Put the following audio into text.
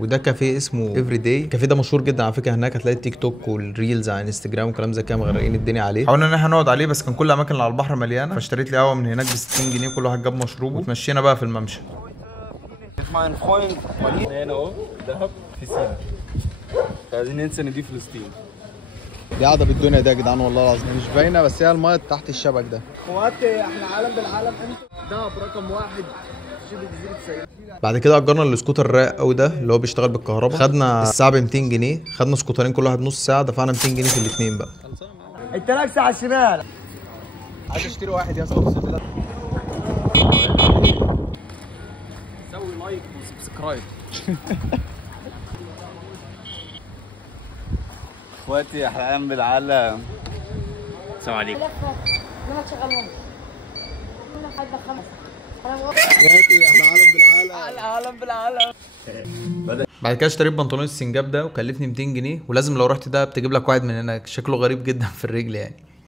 وده كافيه اسمه افري داي. الكافيه ده مشهور جدا على فكره هناك، هتلاقي التيك توك والريلز على انستجرام وكلام زي كده مغرقين الدنيا عليه. حاولنا ان احنا نقعد عليه بس كان كل الاماكن اللي على البحر مليانه، فاشتريت لي قهوه من هناك ب 60 جنيه، كل واحد جاب مشروبه وتمشينا بقى في الممشى. mein Freund وليد هنا اهو دهب في سينا، عايزين ننسى ان دي فلسطين. دي قاعده بالدنيا ده يا جدعان والله العظيم، مش باينه بس هي المايه تحت الشبك ده. اخوات احنا عالم بالعالم، انت دهب رقم واحد شبه جزيره سينا. بعد كده اجرنا السكوتر الرايق قوي ده اللي هو بيشتغل بالكهرباء، خدنا الساعه ب 200 جنيه، خدنا سكوترين كل واحد نص ساعه، دفعنا 200 جنيه في الاثنين بقى. انت راكس على الشمال. عايز اشتري واحد يا اسطى الصيف ده. سوي لايك وسبسكرايب. اخواتي احلام بالعالم. السلام عليكم. لما تشغلهم كنا حد خمس اخواتي احنا عالم بالعالم. بالعالم. بعد كده اشتريت بنطلون السنجاب ده وكلفني 200 جنيه، ولازم لو رحت ده بتجيب لك واحد من هناك شكله غريب جدا في الرجل يعني.